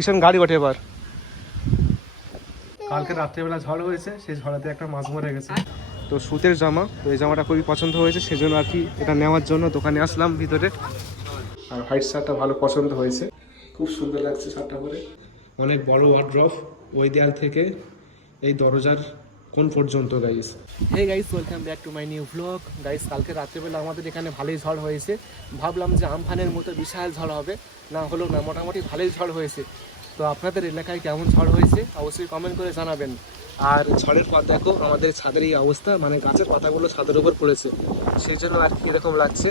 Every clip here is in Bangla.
ঈশান গাড়ি ওঠে এবার। কালকে রাত্রেবেলা ঝড় হয়েছে, সেই ঝড়াতে একটা মাছ মরে গেছে। তো সুতির জামা, তো এই জামাটা খুবই পছন্দ হয়েছে, সেজন্য আর কি এটা নেওয়ার জন্য দোকানে আসলাম ভিতরে। আর হোয়াইট শার্টটা ভালো পছন্দ হয়েছে, খুব সুন্দর লাগছে শার্টটা পরে। অনেক বড় ওয়ার্ড্রপ, ওই দেয়াল থেকে এই দরজার কোন পর্যন্ত guys. Hey guys, welcome back to my new vlog. Guys, কালকে রাত্রেবেলা আমাদের এখানে ভালোই ঝড় হয়েছে। ভাবলাম যে আমফানের মতো বিশাল ঝড় হবে, না হলো না, মোটামুটি ভালোই ঝড় হয়েছে। তো আপনাদের এলাকায় কেমন ঝড় হয়েছে অবশ্যই কমেন্ট করে জানাবেন। আর ঝড়ের পর দেখো আমাদের ছাদের এই অবস্থা, মানে গাছের পাতাগুলো ছাদের উপর পড়েছে, সেই জন্য আর কি এরকম লাগছে।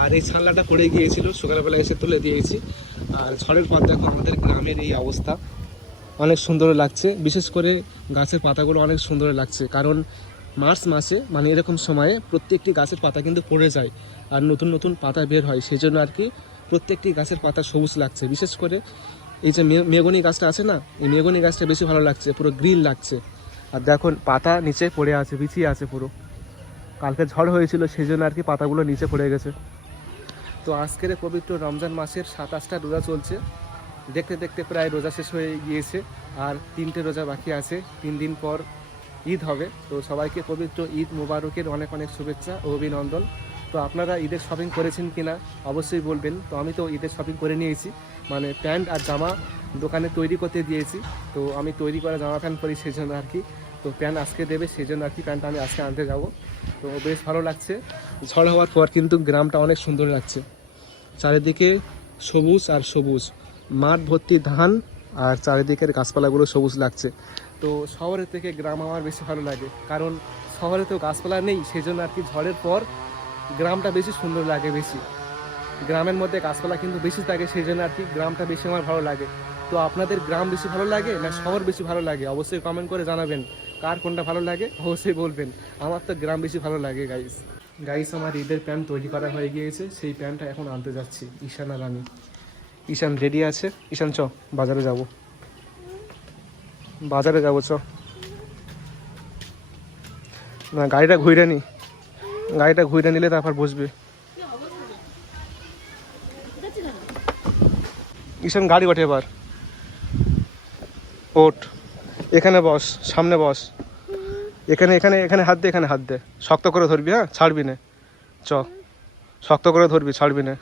আর এই ছানলাটা পড়ে গিয়েছিল, সকালবেলা এসে তুলে দিয়েছি। আর ঝড়ের পর দেখো আমাদের গ্রামের এই অবস্থা, অনেক সুন্দর লাগছে। বিশেষ করে গাছের পাতাগুলো অনেক সুন্দর লাগছে, কারণ মার্চ মাসে মানে এরকম সময়ে প্রত্যেকটি গাছের পাতা কিন্তু পড়ে যায় আর নতুন নতুন পাতা বের হয়, সেই জন্য আর কি প্রত্যেকটি গাছের পাতা সবুজ লাগছে। বিশেষ করে এই যে মেগনি গাছটা আছে না, এই মেগনি গাছটা বেশি ভালো লাগছে, পুরো গ্রিন লাগছে। আর দেখুন পাতা নিচে পড়ে আছে, বিছিয়ে আছে পুরো, কালকে ঝড় হয়েছিল সেই জন্য আর কি পাতাগুলো নিচে পড়ে গেছে। তো আজকের পবিত্র রমজান মাসের 27টা রোজা চলছে, দেখতে দেখতে প্রায় রোজা শেষ হয়ে গিয়েছে, আর 3টে রোজা বাকি আছে। 3 দিন পর ঈদ হবে। তো সবাইকে পবিত্র ঈদ মুবারকের অনেক অনেক শুভেচ্ছা ও অভিনন্দন। তো আপনারা ঈদের শপিং করেছেন কিনা অবশ্যই বলবেন। তো আমি তো ঈদের শপিং করে নিয়েছি, মানে প্যান্ট আর জামা দোকানে তৈরি করতে দিয়েছি। তো আমি তৈরি করা জামা প্যান্ট পরি সেই জন্য আর কি, তো প্যান্ট আজকে দেবে সেই জন্য আর কি প্যান্টটা আমি আজকে আনতে যাব। তো বেশ ভালো লাগছে। ঝড় হওয়ার পর কিন্তু গ্রামটা অনেক সুন্দর লাগছে, চারিদিকে সবুজ আর সবুজ, মাঠ ভর্তি ধান, আর চারিদিকের গাছপালাগুলো সবুজ লাগছে। তো শহরের থেকে গ্রাম আমার বেশি ভালো লাগে, কারণ শহরে তো গাছপালা নেই, সেই জন্য আর কি ঝড়ের পর গ্রামটা বেশি সুন্দর লাগে। বেশি গ্রামের মধ্যে গাছপালা কিন্তু বেশি থাকে, সেই জন্য আর কি গ্রামটা বেশি আমার ভালো লাগে। তো আপনাদের গ্রাম বেশি ভালো লাগে না শহর বেশি ভালো লাগে অবশ্যই কমেন্ট করে জানাবেন, কার কোনটা ভালো লাগে অবশ্যই বলবেন। আমার তো গ্রাম বেশি ভালো লাগে গাইস। গাইস, আমার ঈদের প্যান্ট তৈরি করা হয়ে গিয়েছে, সেই প্যান্টটা এখন আনতে যাচ্ছি ঈশান আর আমি। ঈশান রেডি আছে। ঈশান চ, বাজারে যাব, বাজারে যাবো চ। না, গাড়িটা ঘুরে নি, গাড়িটা ঘুরে নিলে তারপর বসবে। ঈশান গাড়ি ওঠে এবার, ওঠ, এখানে বস, সামনে বস, এখানে এখানে এখানে হাত দে, এখানে হাত দে, শক্ত করে ধরবি, হ্যাঁ ছাড়বি না, চ, শক্ত করে ধরবি, ছাড়বি না।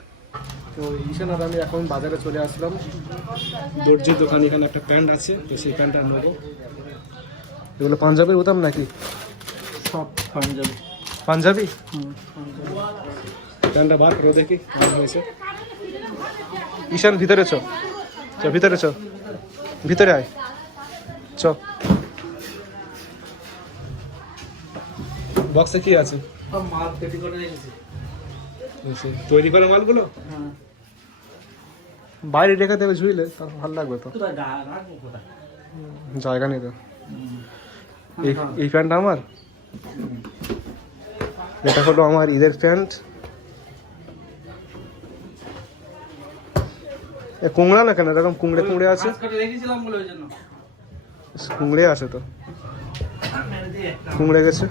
তো ঈশান আর আমি এখন বাজারে চলে আসলাম, দর্জির দোকান, এখানে একটা প্যান্ট আছে, তো সেই প্যান্টটা নেবো। এগুলো পাঞ্জাবির বোতাম নাকি? সব পাঞ্জাবি। পাঞ্জাবি? প্যান্টটা বার করো দেখি কেমন হয়েছে। ঈশান ভিতরে চ, চ ভিতরে চ, ভিতরে আয়, চ। বক্সে কি আছে? মাল তৈরি করে রেখেছি। তৈরি করা মালগুলো বাইরে রেখে দেবে ঝুইলে, তারপর ভালো লাগবে তো। জায়গা নেই তো। এই প্যান্টটা আমার, এটা হলো আমার ঈদের প্যান্ট। কুমড়া না কেন এরকম কুমড়ে কুমড়ে আছে? কুমড়ে আছে তো, কুমড়ে গেছে।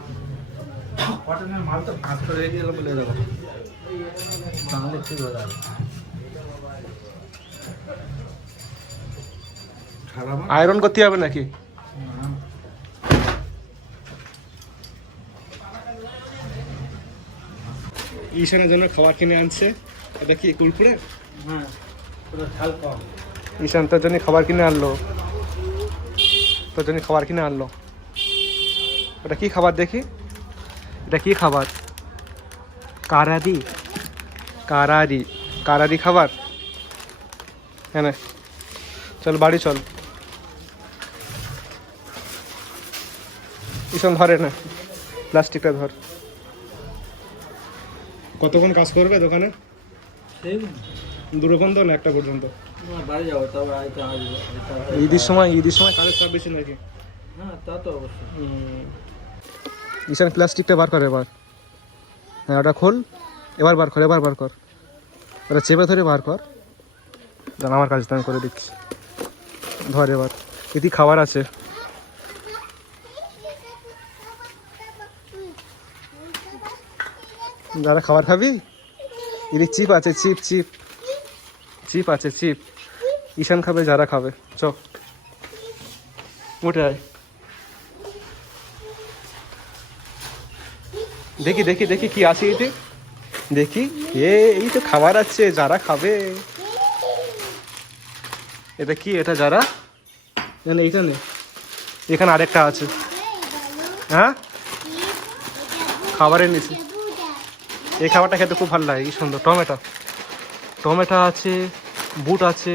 আয়রন করতে হবে নাকি? ঈশানের জন্য খাবার কিনে আনছে, এটা কি কুরকুরে? হ্যাঁ, ঝাল কম। ঈশান তোর জন্য খাবার কিনে আনলো, তোর জন্য খাবার কিনে আনলো। ওটা কি খাবার দেখি, এটা কি খাবার? কারারি, কারারি, কারারি খাবার। হ্যাঁ, চল বাড়ি চল। ঈশান ধরে না, প্লাস্টিকটা ধর। কতক্ষণ কাজ করবে দোকানে? দুরকম তো না, একটা পর্যন্ত। ঈদের সময়, ঈদের সময় কাজের চাপ বেশি নাকি? হ্যাঁ, তা তো অবশ্যই। ঈশান প্লাস্টিকটা বার কর এবার। হ্যাঁ, ওটা খোল, এবার বার কর, এবার বার কর, ওটা চেপে ধরে বার কর। জান আমার কাজ আমি করে দিচ্ছি, ধর এবার। এটি খাবার আছে, যারা খাবার খাবি। এদিক চিপ আছে, চিপ চিপ চিপ আছে, চিপ ঈশান খাবে, যারা খাবে, চ উঠে আয়। দেখি দেখি দেখি কি আছে এতে, দেখি। এই তো খাবার আছে, যারা খাবে। এটা কি? এটা যারা এইখানে, এখানে আরেকটা আছে। হ্যাঁ, খাবারের নিচে। এই খাবারটা খেতে খুব ভালো লাগে, কি সুন্দর। টমেটো, টমেটো আছে, বুট আছে,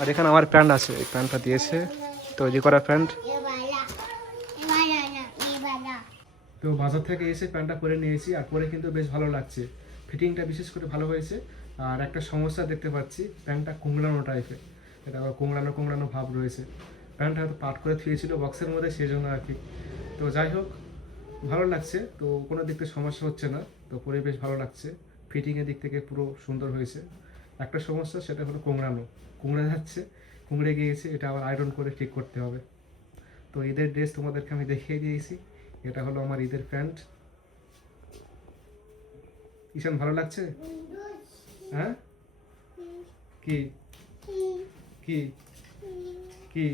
আর এখানে আমার প্যান্ট আছে। এই প্যান্টটা দিয়েছে, তৈরি করা প্যান্ট। তো বাজার থেকে এসে প্যান্টটা পরে নিয়েছি, আর পরে কিন্তু বেশ ভালো লাগছে। ফিটিংটা বিশেষ করে ভালো হয়েছে। আর একটা সমস্যা দেখতে পাচ্ছি, প্যান্টটা কুংড়ানো টাইপের, এটা আবার কুংড়ানো কুংড়ানো ভাব রয়েছে। প্যান্টটা হয়তো পাট করে থুয়েছিল বক্সের মধ্যে, সেই জন্য আর কি। তো যাই হোক, ভালো লাগছে, তো কোনো দিক থেকে সমস্যা হচ্ছে না। তো পরে বেশ ভালো লাগছে, ফিটিংয়ের দিক থেকে পুরো সুন্দর হয়েছে। একটা সমস্যা, সেটা হলো কুংড়ানো, কুংড়ে যাচ্ছে, কুংড়ে গিয়েছে। এটা আবার আয়রন করে ঠিক করতে হবে। তো ঈদের ড্রেস তোমাদেরকে আমি দেখিয়ে দিয়েছি। এটা হলো আমার ঈদের প্যান্ট। ঈশান, ভালো লাগছে? হ্যাঁ, কি কি কি?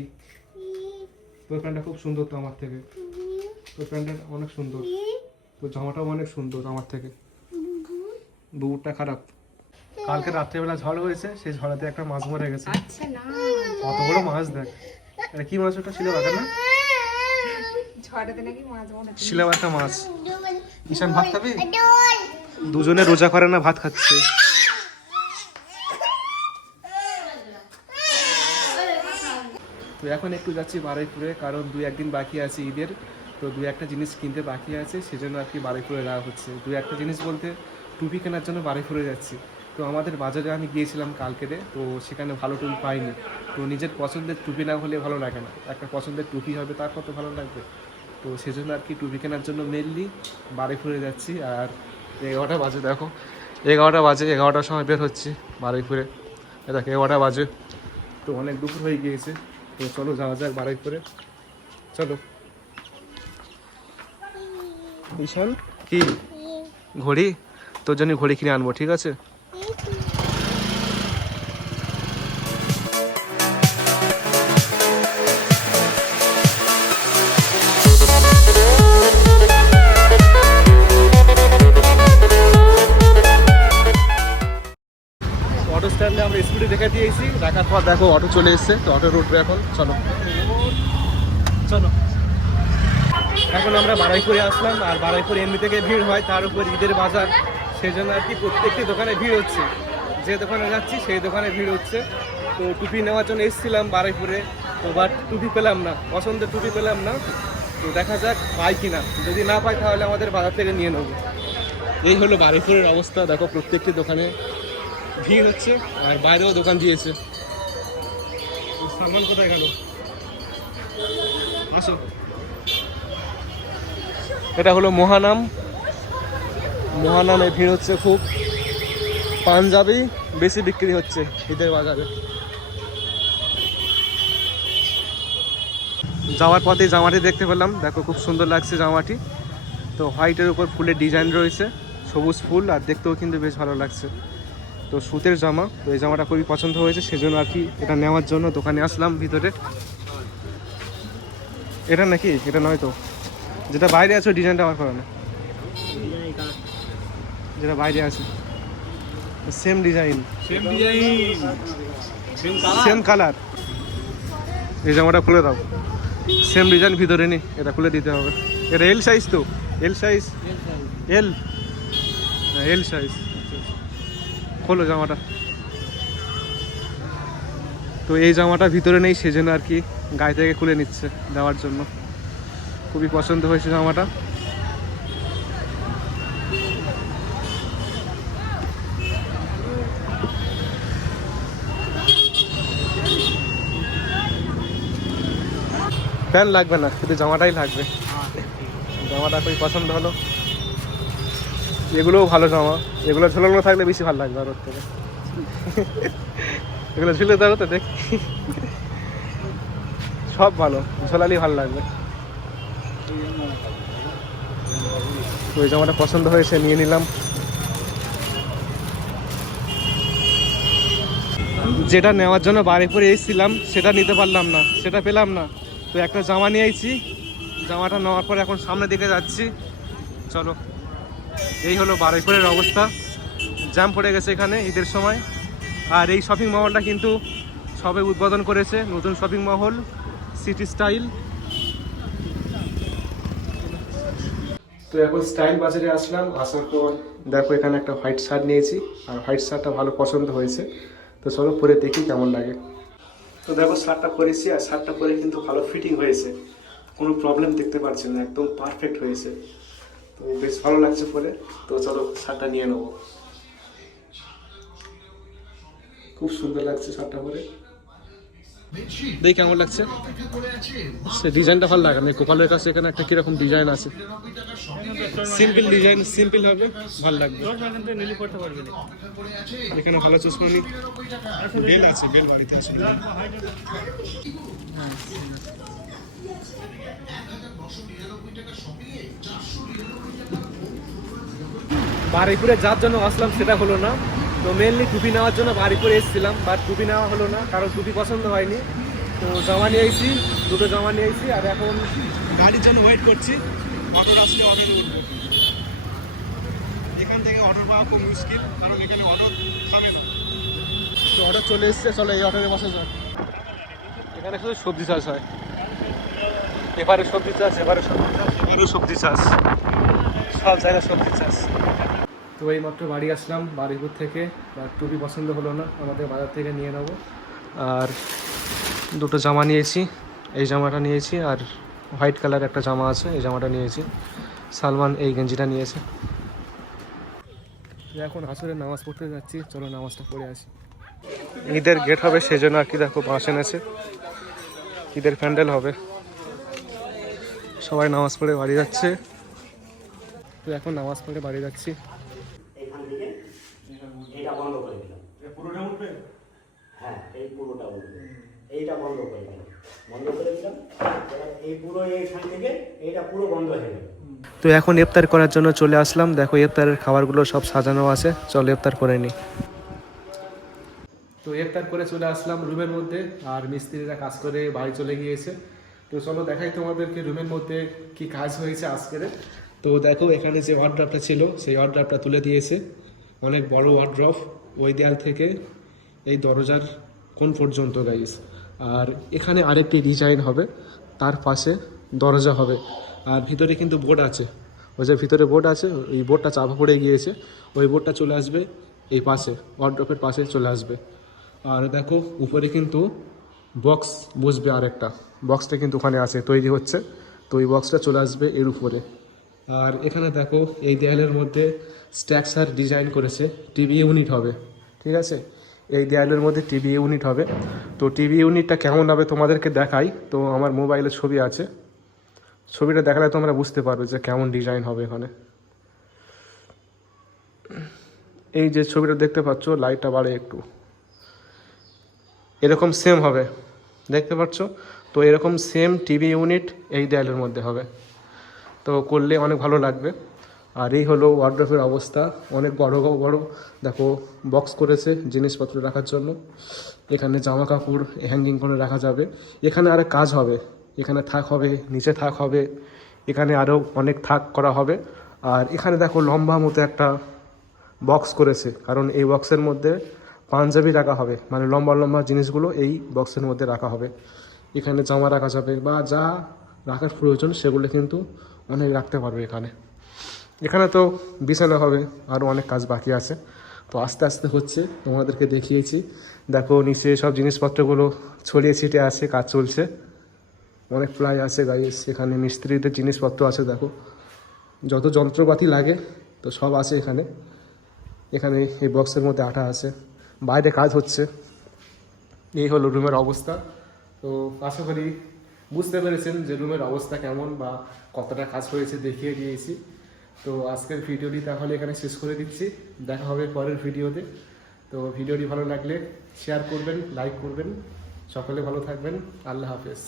তোর প্যান্টটা খুব সুন্দর তো আমার থেকে, তোর প্যান্টটা অনেক সুন্দর, তোর জামাটাও অনেক সুন্দর আমার থেকে। বুটটা খারাপ। কালকে রাত্রেবেলা ঝড় হয়েছে, সেই ঝড়েতে একটা মাছ মরে গেছে। আচ্ছা না, কত বড় মাছ দেখ। এটা কি মাছ? ওটা ছিল বাঘা না? ঝড়েতে নাকি মাছ মরে শিলাম একটা মাছ। ঈশান, ভাত খাবি? দুজনে রোজা করে না, ভাত খাচ্ছে। তো এখন একটু যাচ্ছি বারুইপুরে, কারণ 2-1 দিন বাকি আছে ঈদের। তো 2-1টা জিনিস কিনতে বাকি আছে, সেজন্য আর কি বারুইপুরে যাওয়া হচ্ছে। 2-1টা জিনিস বলতে টুপি কেনার জন্য বারুইপুরে যাচ্ছি। তো আমাদের বাজারে আমি গিয়েছিলাম কালকেরে, তো সেখানে ভালো টুপি পাইনি। তো নিজের পছন্দের টুপি না হলে ভালো লাগে না, একটা পছন্দের টুপি হবে, তার কত ভালো লাগবে। তো সেজন্য আর কি টুপি কেনার জন্য মেনলি বারুইপুরে যাচ্ছি। আর 11টা বাজে, দেখো 11টা বাজে, 11টার সময় বের হচ্ছি বারুইপুরে। দেখো 11টা বাজে, তো অনেক দুপুর হয়ে গিয়েছে। তো চলো যাওয়া যাক বারুইপুরে, চলো। ঈশান, কি ঘড়ি? তোর জন্য ঘড়ি কিনে আনবো, ঠিক আছে? অটো স্ট্যান্ডে আমরা স্কুটি রেখে দিয়েছি, রাখার পর দেখো অটো চলে এসছে। তো অটো উঠবে এখন, চলো চলো। এখন আমরা বারুইপুরে আসলাম, আর বারুইপুরে এমনি থেকে ভিড় হয়, তার উপর ঈদের বাজার, সেই জন্য আর কি প্রত্যেকটি দোকানে ভিড় হচ্ছে। যে দোকানে যাচ্ছি সেই দোকানে ভিড় হচ্ছে। তো টুপি নেওয়ার জন্য এসেছিলাম বারুইপুরে, তো বাট টুপি পেলাম না, পছন্দের টুপি পেলাম না। তো দেখা যাক পাই কিনা, যদি না পাই তাহলে আমাদের বাজার থেকে নিয়ে নেবো। এই হলো বারুইপুরের অবস্থা, দেখো প্রত্যেকটি দোকানে ভিড় হচ্ছে, আর বাইরেও দোকান দিয়েছে। সালমান কোথায় গেল? আসো। এটা হলো মহানাম, মহানামে ভিড় হচ্ছে খুব। পাঞ্জাবি বেশি বিক্রি হচ্ছে ঈদের বাজারে। যাওয়ার পথে জামাটি দেখতে পেলাম, দেখো খুব সুন্দর লাগছে জামাটি। তো হোয়াইটের উপর ফুলের ডিজাইন রয়েছে, সবুজ ফুল, আর দেখতেও কিন্তু বেশ ভালো লাগছে। তো সুতির জামা, তো এই জামাটা খুবই পছন্দ হয়েছে, সেজন্য আর কি এটা নেওয়ার জন্য দোকানে আসলাম ভিতরে। এটা নাকি? এটা নয় তো, যেটা বাইরে আছে ওই ডিজাইনটা আমার করা না, যেটা বাইরে আছে সেম ডিজাইন, সেম কালার। এই জামাটা খুলে দাও, সেম ডিজাইন ভিতরে নেই, এটা খুলে দিতে হবে। এটা এল সাইজ তো, এল সাইজ, এল এল সাইজ। খোলো জামাটা। তো এই জামাটা ভিতরে নেই, সেজন্য আর কি গায়ে থেকে খুলে নিচ্ছে দেওয়ার জন্য। খুবই পছন্দ হয়েছে জামাটা। প্যান্ট লাগবে না, শুধু জামাটাই লাগবে। জামাটা খুবই পছন্দ হলো। এগুলোও ভালো জামা, এগুলো ঝোলানো থাকলে বেশি ভালো লাগবে আর ওর থেকে। এগুলো ঝুলে দেবো তো, দেখ সব ভালো, ঝোলালেই ভালো লাগবে। ওই জামাটা পছন্দ হয়েছে, নিয়ে নিলাম। যেটা নেওয়ার জন্য বারুইপুরে এসেছিলাম সেটা নিতে পারলাম না, সেটা পেলাম না। তো একটা জামা নিয়ে আইছি, জামাটা নেওয়ার পর এখন সামনের দিকে যাচ্ছি। চলো, এই হলো বারুইপুরের অবস্থা। জ্যাম পড়ে গেছে এখানে ঈদের সময়। আর এই শপিং মহলটা কিন্তু সবে উদ্বোধন করেছে, নতুন শপিং মহল সিটি স্টাইল। তো এখন স্টাইল বাজারে আসলাম, আসার পর দেখো এখানে একটা হোয়াইট শার্ট নিয়েছি, আর হোয়াইট শার্টটা ভালো পছন্দ হয়েছে। তো চলো পরে দেখি কেমন লাগে। তো দেখো শার্টটা পরেছি, আর শার্টটা পরে কিন্তু ভালো ফিটিং হয়েছে, কোনো প্রবলেম দেখতে পাচ্ছি না, একদম পারফেক্ট হয়েছে। তো বেশ ভালো লাগছে পরে। তো চলো শার্টটা নিয়ে নেবো, খুব সুন্দর লাগছে শার্টটা পরে। দেখি কেমন লাগছে, সে ডিজাইনটা ভালো লাগে। আমি গোপালের কাছে এখানে একটা কিরকম ডিজাইন আছে, সিম্পল ডিজাইন, সিম্পল হবে, ভালো লাগবে। এখানে ভালো চশমা নি, বেল আছে, বেল বাড়িতে আছে। বারুইপুরে যার জন্য আসলাম সেটা হলো না। তো মেনলি টুপি নেওয়ার জন্য বারুইপুরে এসেছিলাম, বাট টুপি নেওয়া হলো না, কারণ টুপি পছন্দ হয়নি। তো জামা নিয়ে এসেছি, দুটো জামা নিয়ে এসেছি, আর এখন গাড়ির জন্য ওয়েট করছি। অটোর আসলে অটোতে উঠবো। এখান থেকে অটো পাওয়া খুব মুশকিল, কারণ এখানে অটো থামে না। তো অটো চলে এসছে, চলো এই অটোতে বসে যাক। এখানে শুধু সবজি চাষ হয়, এবারে সবজি চাষ, এবারে সবজি চাষ, এবারেও সবজি চাষ, সব জায়গায় সবজি চাষ। তো এই মাত্র বাড়ি আসলাম বারুইপুর থেকে, আর টুপি পছন্দ হলো না, আমাদের বাজার থেকে নিয়ে নেবো। আর দুটো জামা নিয়েছি, এই জামাটা নিয়েছি, আর হোয়াইট কালার একটা জামা আছে, এই জামাটা নিয়েছি। সালমান এই গেঞ্জিটা নিয়েছে। এখন আসলে নামাজ পড়তে যাচ্ছি, চলো নামাজটা পড়ে আসি। ঈদের গেট হবে সেজন্য আর কি, দেখো বাঁশ এনেছে, ঈদের প্যান্ডেল হবে, সবাই নামাজ পড়ে বাড়ি যাচ্ছে। তো এখন নামাজ পড়ে বাড়ি যাচ্ছি। এখান থেকে এটা বন্ধ করে দিলাম, পুরোটা উঠবে, হ্যাঁ এই পুরোটা উঠবে, এইটা বন্ধ করে দিলাম, এবার এই পুরো এইখান থেকে এইটা পুরো বন্ধ হয়ে গেল। তো এখন ইফতার করার জন্য চলে আসলাম, দেখো ইফতারের খাবারগুলো সব সাজানো আছে, চলো ইফতার করে নিই। তো ইফতার করে চলে আসলাম রুমের মধ্যে, আর মিস্ত্রিরা কাজ করে বাড়ি চলে গিয়েছে। তো চলো দেখাই তোমাদেরকে রুমের মধ্যে কি কাজ হয়েছে আজকের। তো দেখো এখানে যে ওয়ার্ড্রপটা ছিল সেই ওয়ার্ড্রপটা তুলে দিয়েছে, অনেক বড় ওয়ার্ড্রপ, ওই দেয়াল থেকে এই দরজার কোণ পর্যন্ত গাইস। আর এখানে আরেকটি ডিজাইন হবে, তার পাশে দরজা হবে। আর ভিতরে কিন্তু বোর্ড আছে, ওই যে ভিতরে বোর্ড আছে, ওই বোর্ডটা চাপা পড়ে গিয়েছে, ওই বোর্ডটা চলে আসবে এই পাশে, ওয়ার্ড্রপের পাশে চলে আসবে। আর দেখো উপরে কিন্তু বক্স বসবে, আরেকটা বক্সটা কিন্তু ওখানে আছে, তৈরি হচ্ছে। তো ওই বক্সটা চলে আসবে এর উপরে। আর এখানে দেখো এই দেয়ালের মধ্যে স্ট্রাকচার ডিজাইন করেছে, টিভি ইউনিট হবে, ঠিক আছে। এই দেয়ালের মধ্যে টিভি ইউনিট হবে। তো টিভি ইউনিটটা কেমন হবে তোমাদেরকে দেখাই। তো আমার মোবাইলে ছবি আছে, ছবিটা দেখালে তোমরা বুঝতে পারবে যে কেমন ডিজাইন হবে এখানে। এই যে ছবিটা দেখতে পাচ্ছ, লাইটটা বাড়ে একটু, এরকম সেম হবে, দেখতে পাচ্ছ। তো এরকম সেম টিভি ইউনিট এই দেয়ালের মধ্যে হবে, তো করলে অনেক ভালো লাগবে। আর এই হলো ওয়ার্ড্রপের অবস্থা, অনেক বড় বড় দেখো বক্স করেছে জিনিসপত্র রাখার জন্য। এখানে জামা কাপড় হ্যাঙ্গিং করে রাখা যাবে। এখানে আরেক কাজ হবে, এখানে থাক হবে, নিচে থাক হবে, এখানে আরও অনেক থাক করা হবে। আর এখানে দেখো লম্বা মতো একটা বক্স করেছে, কারণ এই বক্সের মধ্যে পাঞ্জাবি রাখা হবে, মানে লম্বা লম্বা জিনিসগুলো এই বক্সের মধ্যে রাখা হবে। এখানে জামা রাখা যাবে, বা যা রাখার প্রয়োজন সেগুলো কিন্তু অনেক রাখতে পারবে এখানে। এখানে তো বিছানা হবে, আরও অনেক কাজ বাকি আছে, তো আস্তে আস্তে হচ্ছে, তোমাদেরকে দেখিয়েছি। দেখো নিচে সব জিনিসপত্রগুলো ছড়িয়ে ছিটে আছে, কাজ চলছে, অনেক প্লাই আছে গাইস। এখানে মিস্ত্রিদের জিনিসপত্র আছে, দেখো যত যন্ত্রপাতি লাগে তো সব আছে এখানে। এখানে এই বক্সের মধ্যে আঠা আছে, বাইরে কাজ হচ্ছে। এই হলো রুমের অবস্থা। তো আশা করি বুঝতে পেরেছেন যে রুমের অবস্থা কেমন বা কতটা কাজ হয়েছে, দেখিয়ে দিয়েছি। তো আজকের ভিডিওটি তাহলে এখানে শেষ করে দিচ্ছি, দেখা হবে পরের ভিডিওতে। তো ভিডিওটি ভালো লাগলে শেয়ার করবেন, লাইক করবেন, সকলে ভালো থাকবেন, আল্লাহ হাফেজ।